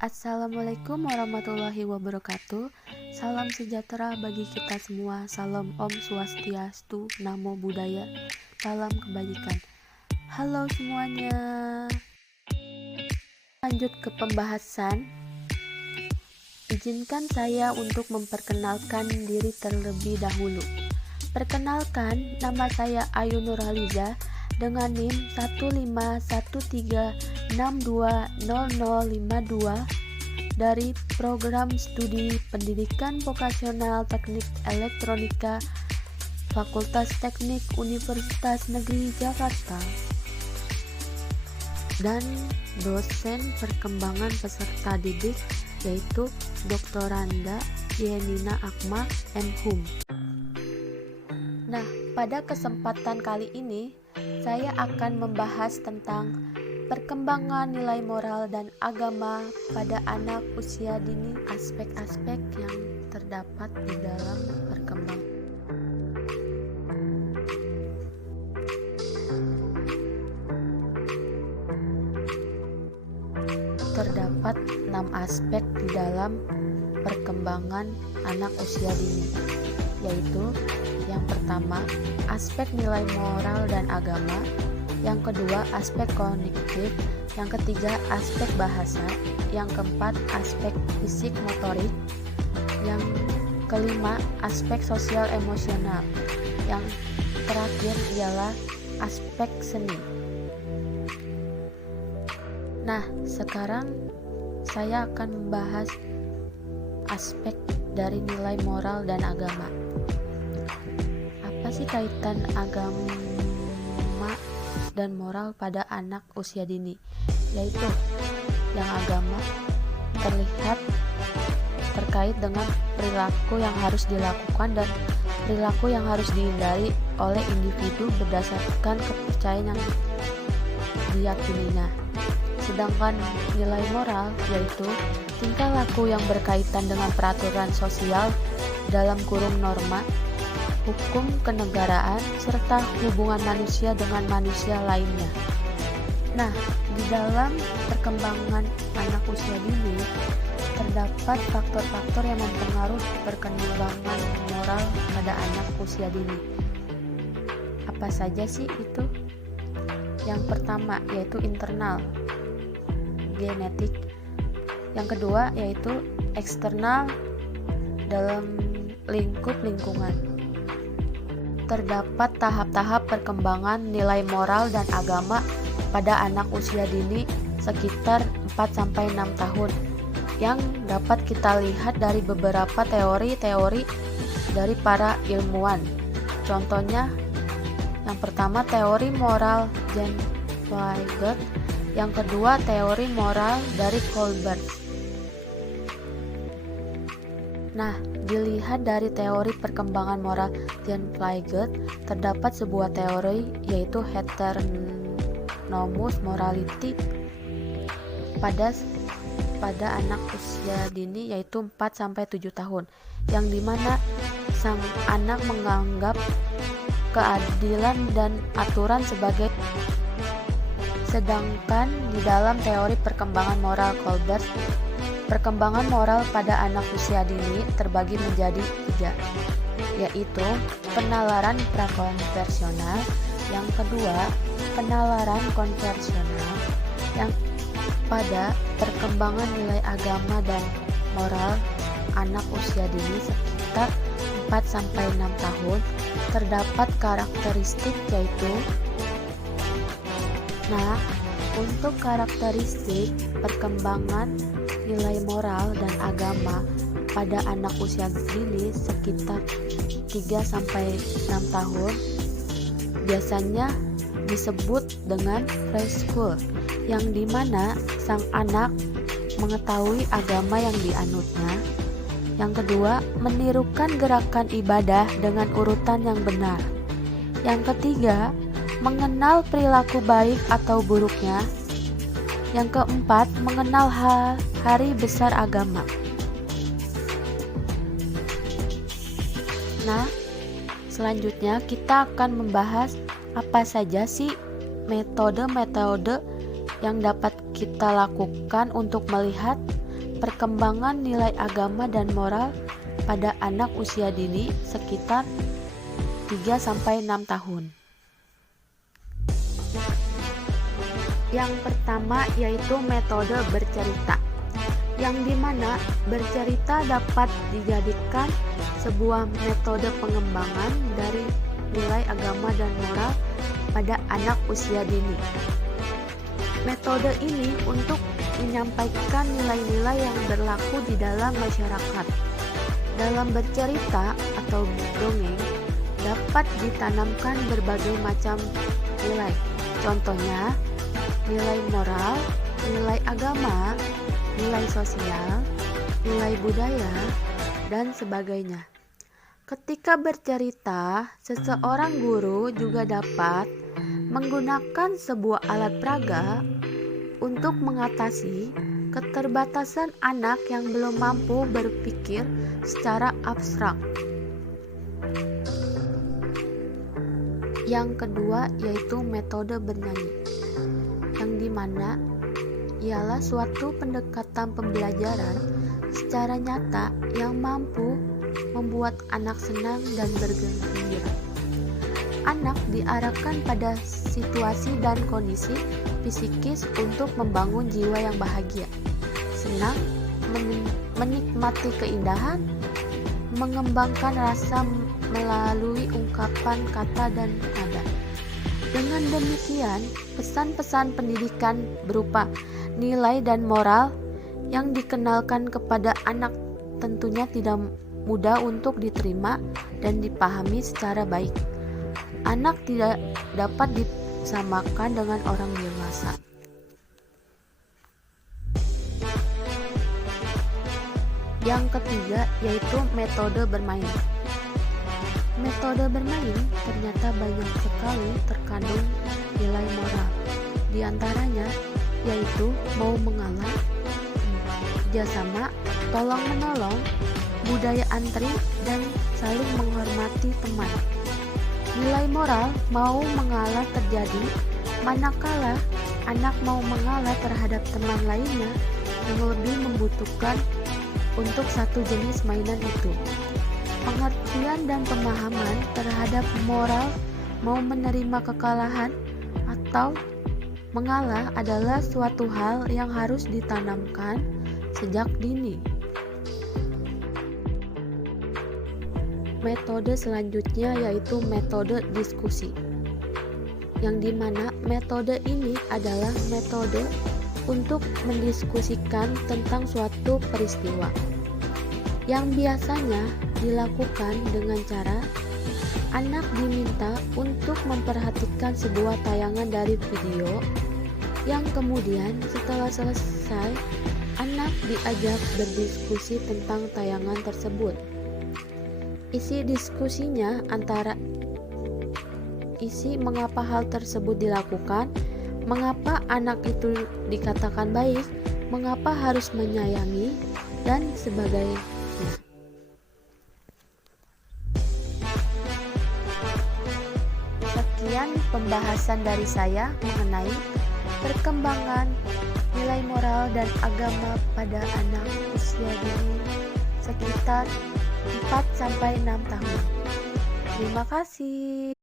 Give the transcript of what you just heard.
Assalamualaikum warahmatullahi wabarakatuh. Salam sejahtera bagi kita semua. Salam Om Swastiastu, Namo Buddhaya, salam kebajikan. Halo semuanya. Lanjut ke pembahasan. Izinkan saya untuk memperkenalkan diri terlebih dahulu. Perkenalkan, nama saya Ayu Nurhaliza dengan NIM 15136200052 dari Program Studi Pendidikan Vokasional Teknik Elektronika Fakultas Teknik Universitas Negeri Jakarta dan dosen perkembangan peserta didik yaitu Doktoranda Yenina Akma M.Hum. Nah, pada kesempatan kali ini saya akan membahas tentang perkembangan nilai moral dan agama pada anak usia dini, aspek-aspek yang terdapat di dalam perkembangan. Terdapat 6 aspek di dalam perkembangan anak usia dini, yaitu yang pertama, aspek nilai moral dan agama. Yang kedua, aspek kognitif. Yang ketiga, aspek bahasa. Yang keempat, aspek fisik motorik. Yang kelima, aspek sosial emosional. Yang terakhir ialah aspek seni. Nah, sekarang saya akan membahas aspek dari nilai moral dan agama. Apa sih kaitan agama dan moral pada anak usia dini? Yaitu yang agama terlihat terkait dengan perilaku yang harus dilakukan dan perilaku yang harus dihindari oleh individu berdasarkan kepercayaan yang diyakininya. Sedangkan nilai moral yaitu tingkah laku yang berkaitan dengan peraturan sosial dalam kurung norma, hukum kenegaraan, serta hubungan manusia dengan manusia lainnya. Nah, di dalam perkembangan anak usia dini, terdapat faktor-faktor yang mempengaruhi perkembangan moral pada anak usia dini. Apa saja sih itu? Yang pertama yaitu internal, genetik. Yang kedua yaitu eksternal, dalam lingkup lingkungan. Terdapat tahap-tahap perkembangan nilai moral dan agama pada anak usia dini sekitar 4-6 tahun yang dapat kita lihat dari beberapa teori-teori dari para ilmuwan. Contohnya, yang pertama teori moral Jan Weigert, yang kedua teori moral dari Colbert. Nah, dilihat dari teori perkembangan moral Jan Weigert, terdapat sebuah teori yaitu heteronomous morality pada anak usia dini yaitu 4-7 tahun, yang dimana sang anak menganggap keadilan dan aturan sebagai. Sedangkan di dalam teori perkembangan moral Colbert, perkembangan moral pada anak usia dini terbagi menjadi 3, yaitu penalaran prakonversional, yang kedua penalaran konversional, yang pada perkembangan nilai agama dan moral anak usia dini sekitar 4-6 tahun terdapat karakteristik yaitu. Nah, untuk karakteristik perkembangan nilai moral dan agama pada anak usia dini sekitar 3-6 tahun biasanya disebut dengan preschool, yang dimana sang anak mengetahui agama yang dianutnya. Yang kedua, menirukan gerakan ibadah dengan urutan yang benar. Yang ketiga, mengenal perilaku baik atau buruknya. Yang keempat, mengenal hari besar agama. Nah, selanjutnya kita akan membahas apa saja sih metode-metode yang dapat kita lakukan untuk melihat perkembangan nilai agama dan moral pada anak usia dini sekitar 3-6 tahun. Yang pertama yaitu metode bercerita, yang dimana bercerita dapat dijadikan sebuah metode pengembangan dari nilai agama dan moral pada anak usia dini. Metode ini untuk menyampaikan nilai-nilai yang berlaku di dalam masyarakat. Dalam bercerita atau dongeng dapat ditanamkan berbagai macam nilai. Contohnya, nilai moral, nilai agama, nilai sosial, nilai budaya, dan sebagainya. Ketika bercerita, seseorang guru juga dapat menggunakan sebuah alat peraga untuk mengatasi keterbatasan anak yang belum mampu berpikir secara abstrak. Yang kedua yaitu metode bernyanyi, yang dimana ialah suatu pendekatan pembelajaran secara nyata yang mampu membuat anak senang dan bergembira. Anak diarahkan pada situasi dan kondisi psikis untuk membangun jiwa yang bahagia, senang, menikmati keindahan, mengembangkan rasa melalui ungkapan kata dan nada. Dengan demikian, pesan-pesan pendidikan berupa nilai dan moral yang dikenalkan kepada anak tentunya tidak mudah untuk diterima dan dipahami secara baik. Anak tidak dapat disamakan dengan orang dewasa. Yang ketiga yaitu metode bermain. Metode bermain ternyata banyak sekali terkandung nilai moral. Di antaranya yaitu mau mengalah, kerjasama, tolong menolong, budaya antri, dan saling menghormati teman. Nilai moral mau mengalah terjadi manakala anak mau mengalah terhadap teman lainnya yang lebih membutuhkan untuk satu jenis mainan itu. Pengertian dan pemahaman terhadap moral mau menerima kekalahan atau mengalah adalah suatu hal yang harus ditanamkan sejak dini. Metode selanjutnya yaitu metode diskusi, yang dimana metode ini adalah metode untuk mendiskusikan tentang suatu peristiwa, yang biasanya dilakukan dengan cara anak diminta untuk memperhatikan sebuah tayangan dari video, yang kemudian setelah selesai anak diajak berdiskusi tentang tayangan tersebut. Isi diskusinya antara isi mengapa hal tersebut dilakukan, mengapa anak itu dikatakan baik, mengapa harus menyayangi, dan sebagainya. Sekian pembahasan dari saya mengenai perkembangan nilai moral dan agama pada anak usia dini sekitar 4-6 tahun. Terima kasih.